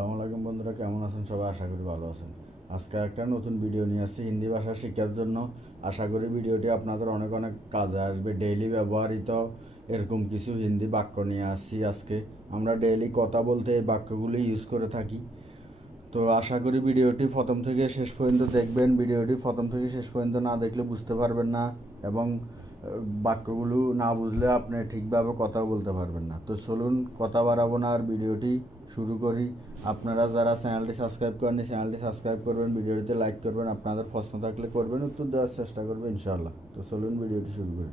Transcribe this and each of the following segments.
আসসালামু আলাইকুম বন্ধুরা, কেমন আছেন সবাই? আশা করি ভালো আছেন। আজকে একটা নতুন ভিডিও নিয়ে আসছি হিন্দি ভাষা শেখার জন্য। আশা করি ভিডিওটি আপনাদের অনেক অনেক কাজে আসবে। ডেইলি ব্যবহৃত এরকম কিছু হিন্দি বাক্য নিয়ে আসছি আজকে। আমরা ডেইলি কথা বলতে এই বাক্যগুলি ইউজ করে থাকি। তো আশা করি ভিডিওটি প্রথম থেকে শেষ পর্যন্ত দেখবেন। ভিডিওটি প্রথম থেকে শেষ পর্যন্ত না দেখলে বুঝতে পারবেন না এবং বাক্যগুলো না বুঝলে আপনি ঠিকভাবে কথা বলতে পারবেন না। তো চলুন কথা বাড়াবো না আর ভিডিওটি শুরু করি। আপনারা যারা চ্যানেলটি সাবস্ক্রাইব করেননি, চ্যানেলটি সাবস্ক্রাইব করবেন, ভিডিওটিতে লাইক করবেন, আপনাদের প্রশ্ন থাকলে করবেন, উত্তর দেওয়ার চেষ্টা করবেন ইনশাআল্লাহ। তো চলুন ভিডিওটি শুরু করি।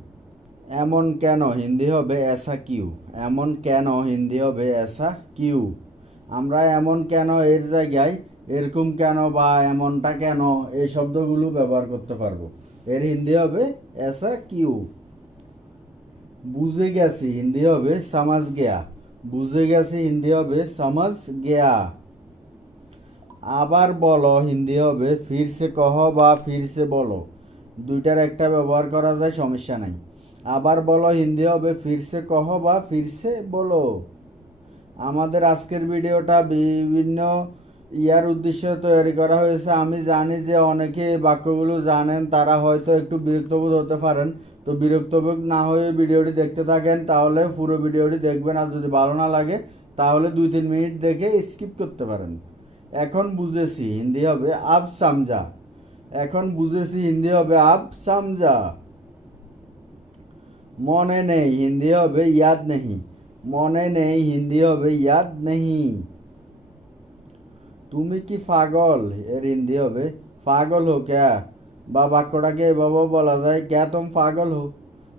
এমন কেন হিন্দি হবে এসা কিউ? এমন কেন হিন্দি হবে এসা কিউ? আমরা এমন কেন এর জায়গায়, এরকম কেন বা এমনটা কেন এই শব্দগুলো ব্যবহার করতে পারব? এর হিন্দি হবে এসা কিউ। বুঝে গেছি, হিন্দি হবে সামাজ গেয়া বুঝে গেছি হিন্দি হবে সমাজ গেয়া। আবার বলো হিন্দি হবে, ফিরসে কহ বা ফিরসে বলো। দুইটার একটা ব্যবহার করা যায়, সমস্যা নাই। আবার বলো হিন্দি হবে, ফিরসে কহ বা ফিরসে বলো। আমাদের আজকের ভিডিওটা বিভিন্ন ইয়ার উদ্দেশ্যে তৈরি করা হয়েছে। আমি জানি যে অনেকে বাক্যগুলো জানেন, তারা হয়তো একটু বিরক্তবোধ হতে পারেন। তো বিরক্ত না হয়ে ভিডিওটি দেখতে থাকেন, তাহলে পুরো ভিডিওটি দেখবেন আর যদি ভালো না লাগে, তাহলে দুই তিন মিনিট দেখে স্কিপ করতে পারেন। এখন বুঝেছি, হিন্দি হবে আপ সামজা। এখন বুঝেছি, হিন্দি হবে আব সামজা। মনে নেই, হিন্দি হবে ইয়াদ নেই মনে নেই, হিন্দি হবে ইয়াদ নেই তুমি কি পাগল? এর হিন্দি হবে পাগল হো ক্যা? বা বাক্যটাকে এভাবে বলা যায়, ক্যা তুম পাগল হো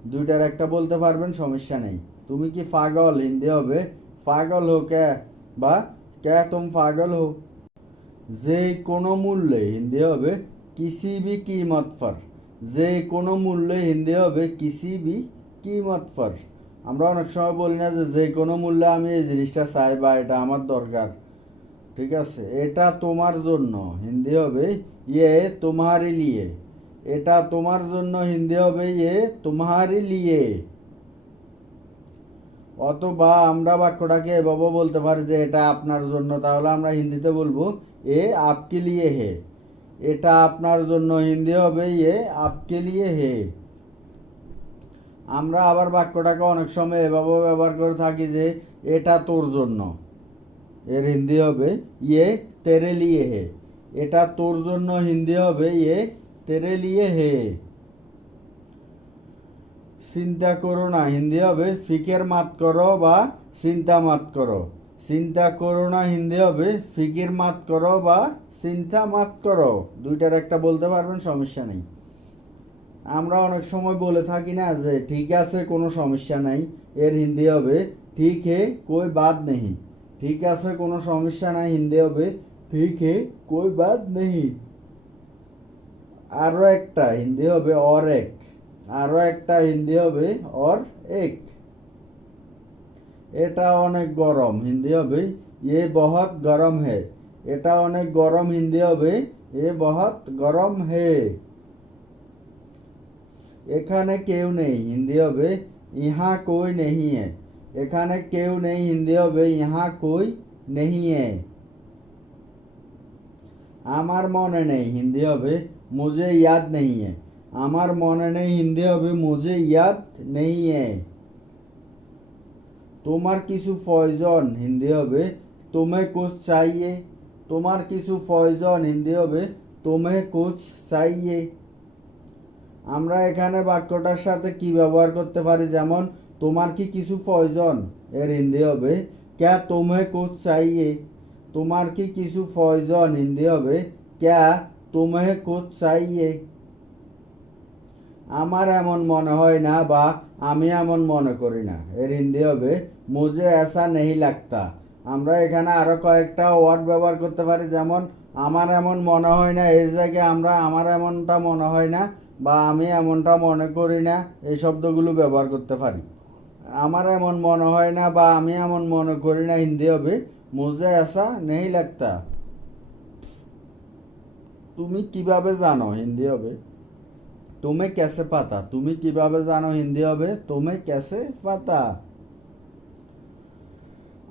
দুইটার একটা বলতে পারবেন, সমস্যা নেই। তুমি কি পাগল? হিন্দি হবে, পাগল হো ক্যা? বা, ক্যা তুম পাগল হো যে কোনো মূল্যে হিন্দি হবে, কিসি বি কিমত ফর? যে কোনো মূল্যে হিন্দি হবে, কিসি বি কিমত ফর? আমরা অনেক সময় বলি না যে যে কোনো মূল্যে আমি এই জিনিসটা চাই বা এটা আমার দরকার। ঠিক আছে, এটা তোমার জন্য। হিন্দি হবে ইয়ে তোমারি লিয়ে এটা তোমার জন্য হিন্দি হবে ইয়ে তোমারি লিয়ে অথবা আমরা বাক্যটাকে এভাবে বলতে পারি যে এটা আপনার জন্য তাহলে আমরা হিন্দিতে বলব এ আপকে লিয়ে হে এটা আপনার জন্য হিন্দি হবে ইয়ে আপকে লিয়ে হে আমরা আবার বাক্যটাকে অনেক সময় এভাবে ব্যবহার করে থাকি যে এটা তোর জন্য এর হিন্দি হবে ইয়ে তেরে লিয়ে হে এটা তোর জন্য হিন্দি হবে এ, তেরে লিয়ে হে। চিন্তা করো না, হিন্দি হবে ফিকের মাত করো বা চিন্তা মাত করো। চিন্তা করো না, হিন্দি হবে ফিকির মাত করো বা চিন্তা মাত করো। দুইটার একটা বলতে পারবেন, সমস্যা নেই। আমরা অনেক সময় বলে থাকি না যে, ঠিক আছে, কোনো সমস্যা নাই, এর হিন্দি হবে, ঠিক হে, কই বাদ নেই। ঠিক আছে, কোনো সমস্যা নাই, হিন্দি হবে ঠিক হে কই বাদ নেই আরো একটা হিন্দি হবে অর এক আরো একটা হিন্দি হবে অর এক এটা অনেক গরম হিন্দি হবে ये बहुत গরম है এটা অনেক গরম হিন্দি হবে এ বহুত গরম হে এখানে কেউ নেই হিন্দি হবে ইহা কই নেই है এখানে কেউ নেই হিন্দি হবে ইহা কই নেই है আমার মনে নেই, হিন্দি হবে মুজে ইয়াদ নেই আমার মনে নেই, হিন্দি হবে মুজে ইয়াদ নেই তোমার কিছু ফয়জন হিন্দি হবে তোমে কোচ চাইয়ে। তোমার কিছু ফয়জন হিন্দি হবে তোমে কোচ চাইয়ে। আমরা এখানে বাক্যটার সাথে কি ব্যবহার করতে পারি? যেমন, তোমার কি কিছু ফয়জন এর হিন্দি হবে, ক্যা তোমে কোচ চাইয়ে? তোমার কি কিছু প্রয়োজন হিন্দি হবে ক্যা? তুমি কুছ চাইয়ে? আমার এমন মনে হয় না বা আমি এমন মনে করি না। এর হিন্দি হবে মুজে এসা নেই লাগতা। আমরা এখানে আরও কয়েকটা ওয়ার্ড ব্যবহার করতে পারি, যেমন, আমার এমন মনে হয় না এর জায়গায় আমরা আমার এমনটা মনে হয় না বা আমি এমনটা মনে করি না, এই শব্দগুলো ব্যবহার করতে পারি। আমার এমন মনে হয় না বা আমি এমন মনে করি না হিন্দি হবে মুঝে এসা নেই লাগতা তুমি কিভাবে জানো হিন্দি হবে তুমি कैसे পাতা তুমি কিভাবে জানো হিন্দি হবে তুমি कैसे পাতা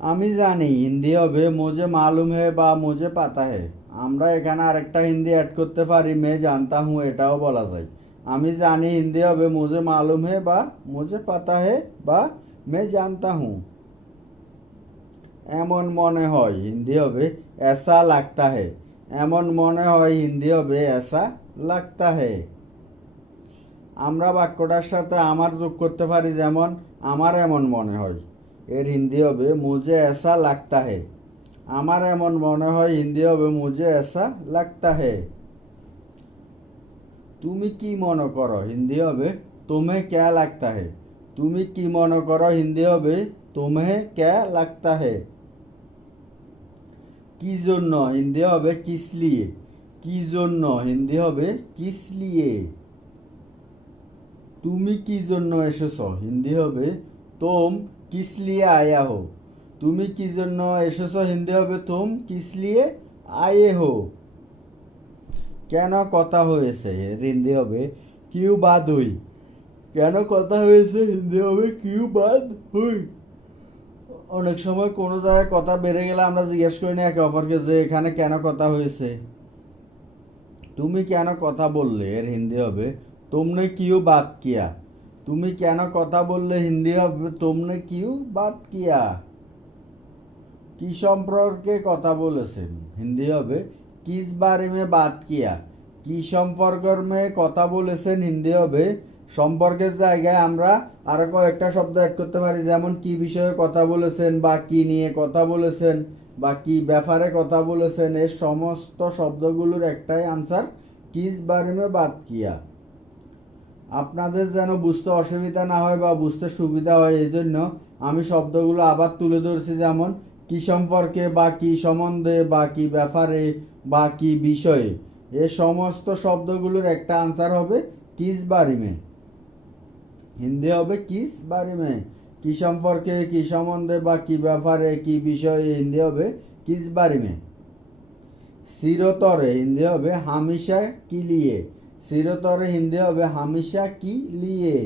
আমি জানি হিন্দি হবে মুঝে মালুম হে বা মুঝে পাতা হে আমরা এখানে আরেকটা হিন্দি অ্যাড করতে পারি মে জানতা হুঁ এটাও বলা যায় আমি জানি হিন্দি হবে মুঝে মালুম হে বা মুঝে পাতা হে বা মে জানতা হুঁ এমন মনে হয়, হিন্দি হবে এসা লাগতা হে এমন মনে হয়, হিন্দি হবে এসা লাগতা হে আমরা বাক্যটার সাথে আমার যোগ করতে পারি যেমন, আমার এমন মনে হয়। এর হিন্দি হবে মুজে এসা লাগতা হে আমার এমন মনে হয়, হিন্দি হবে মুজে এসা লাগতা হে তুমি কি মনে করো, হিন্দি হবে, তোমে ক্যা লাগতা হে তুমি কি মনে করো, হিন্দি হবে, তোমে ক্যা লাগতা হে কি জন্য হিন্দি হবে কিস লিয়ে কি জন্য হিন্দি হবে কিস লিয়ে তুমি কি জন্য এসেছ? হিন্দি হবে তোম কিস লিয়ে আয়া হো তুমি কি জন্য এসেছ? হিন্দি হবে তোম কিস লিয়ে আয়ে হো কেন কথা হয়েছে? হিন্দি হবে কিউ বাদ হই কেন কথা হয়েছে? হিন্দি হবে কিউ বাদ হুই অনেক সময় কোনো জায়গায় কথা বেড়ে গেলে আমরা জিজ্ঞেস করি না একে অপরকে যে এখানে কেন কথা হয়েছে। তুমি কেন কথা বললে? এর হিন্দি হবে, তোমনে কিউ বাত কিয়া? তুমি কেন কথা বললে হিন্দি হবে, তোমনে কিউ বাত কিয়া? কি সম্পর্কে কথা বলেছেন? হিন্দি হবে, কিস বারে মে বাত কিয়া? কি সম্পর্কের মে কথা বলেছেন? হিন্দি হবে সম্পর্কের জায়গায় আমরা আরও কয়েকটা শব্দ এক করতে পারি, যেমন কি বিষয়ে কথা বলেছেন বা কি নিয়ে কথা বলেছেন বা কি ব্যাপারে কথা বলেছেন, এই সমস্ত শব্দগুলোর একটাই আনসার কিস বারে মে বাত কিয়া। আপনাদের যেন বুঝতে অসুবিধা না হয় বা বুঝতে সুবিধা হয়, এই জন্য আমি শব্দগুলো আবার তুলে ধরছি, যেমন কি সম্পর্কে বা কি সম্বন্ধে বা কি ব্যাপারে বা কি বিষয়ে। এ সমস্ত শব্দগুলোর একটা আনসার হবে, কিস বারিমে হিন্দি হবে কিস বারিমে কি সম্পর্কে, কি সম্বন্ধে বা কি ব্যাপারে, কি বিষয়ে হিন্দি হবে কিস বারিমে চিরতরে হিন্দি হবে হামিশা কি লিয়ে? চিরতরে হিন্দি হবে হামিশা কি লিয়ে?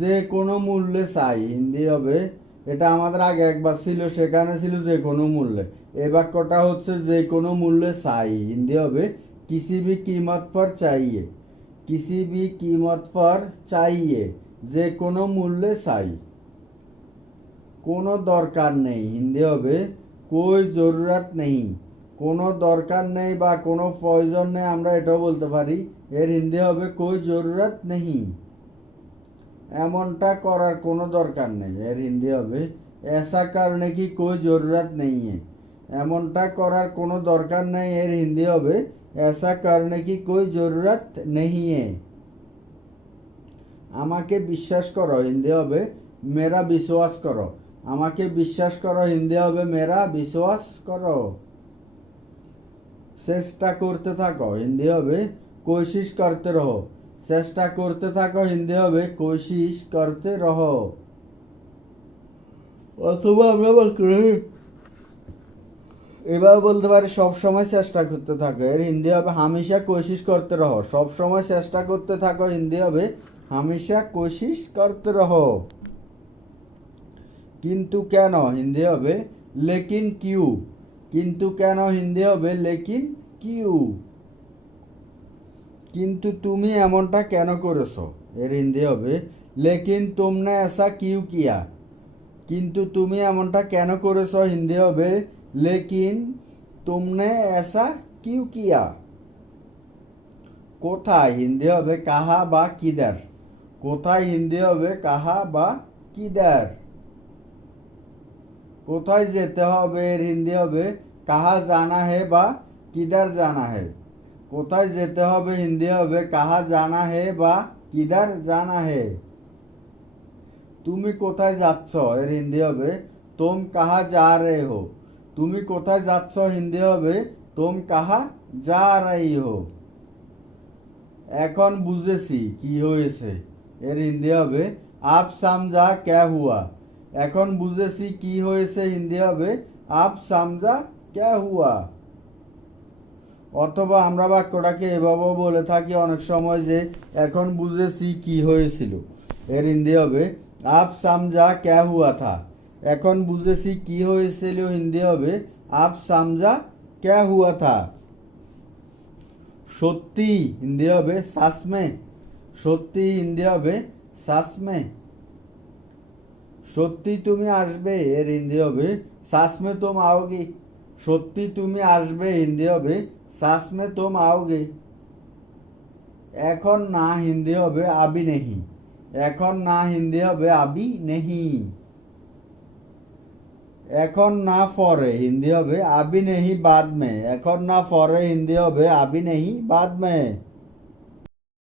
যে কোনো মূল্যে চাই, হিন্দি হবে। এটা আমাদের আগে একবার ছিল, সেখানে ছিল যে কোনো মূল্যে। এই বাক্যটা হচ্ছে যে কোনো মূল্যে চাই, হিন্দি হবে। কিসি ভি কিমত পর চাইয়ে। কিসি ভি কিমত পর চাইয়ে, যে কোনো মূল্যে চাই। কোনো দরকার নেই, হিন্দি হবে, কই জরুরত নেই? কোনো দরকার নেই বা কোনো প্রয়োজন নেই, আমরা এটাও বলতে পারি, এর হিন্দি হবে, কই জরুরত নেই? এমনটা করার কোনো দরকার নেই, এর হিন্দি হবে, এসা কারণে কি কোই জরুরত নেই? এমনটা করার কোনো দরকার নেই, এর হিন্দি হবে এসা কারণে কি কোই জরুরত নেই আমাকে বিশ্বাস করো, হিন্দি হবে মেরা বিশ্বাস করো। আমাকে বিশ্বাস করো, হিন্দি হবে মেরা বিশ্বাস করো। চেষ্টা করতে থাকো, হিন্দি হবে কোশিশ করতে রহো। চেষ্টা করতে থাকো, হিন্দি হবে কোশিশ করতে রহো। অথবা আমরা বলতে এবার বলতে পারি সব সময় চেষ্টা করতে থাকো। এর হিন্দি হবে হামেশা কোশিশ করতে রহো। সব সময় চেষ্টা করতে থাকো, হিন্দি হবে হামেশা কোশিশ করতে রহো। কিন্তু কেন? হিন্দি হবে লেকিন কিউ। কিন্তু কেন? হিন্দি হবে লেকিন কিউ। কিন্তু তুমি এমনটা কেন করেছ? এর হিন্দি হবে লেকিন তুমনে এসা কিউ কিয়া। কিন্তু তুমি এমনটা কেন করেছ? হিন্দি হবে লেকিন তুমনে এসা কিউ কিয়া কোথায় হিন্দি হবে কাহা বা কিদার কোথায় হিন্দি হবে কাহা বা কিদার কোথায় যেতে হবে এর হিন্দি হবে কাহা জানা হে বা কিদার জানা হে কোথায় যেতে হবে হিন্দি হবে কাহা জানা হে বা কিদার জানা হে তুমি কোথায় যাচ্ছ এর হিন্দি হবে তোম কাহা যা রে হো তুমি কোথায় যাচ্ছ হিন্দি হবে? তোম কাহা যা রাই হো। এখন বুঝেছি কি হয়েছে। এর হিন্দি হবে, আপ সামজা ক্যা হুয়া? এখন বুঝেছি কি হয়েছে হিন্দি হবে, আপ সামজা ক্যা হুয়া? অথবা আমরা বাক্যটাকে এভাবেও বলে থাকি অনেক সময় যে, এখন বুঝেছি কি হয়েছিল। এর হিন্দি হবে, আপ সামজা ক্যা হুয়া থা? এখন বুঝেছি কি হয়েছিল, হিন্দি হবে। আপ সামজা ক্যা হুয়া থা? সত্যি হিন্দি হবে সাসমে সত্যি হিন্দি হবে সাসমে সত্যি তুমি আসবে, এর হিন্দি হবে সাসমে তোম আওগে। সত্যি তুমি আসবে, হিন্দি হবে সাসমে তোম আওগে। এখন না হিন্দি হবে আবি নেহি। এখন না হিন্দি হবে আবি নেহি। এখন না ফরে, হিন্দি হবে আবি নেহি বাদ মে এখন না ফরে, হিন্দি হবে আবি নেহি বাদ মে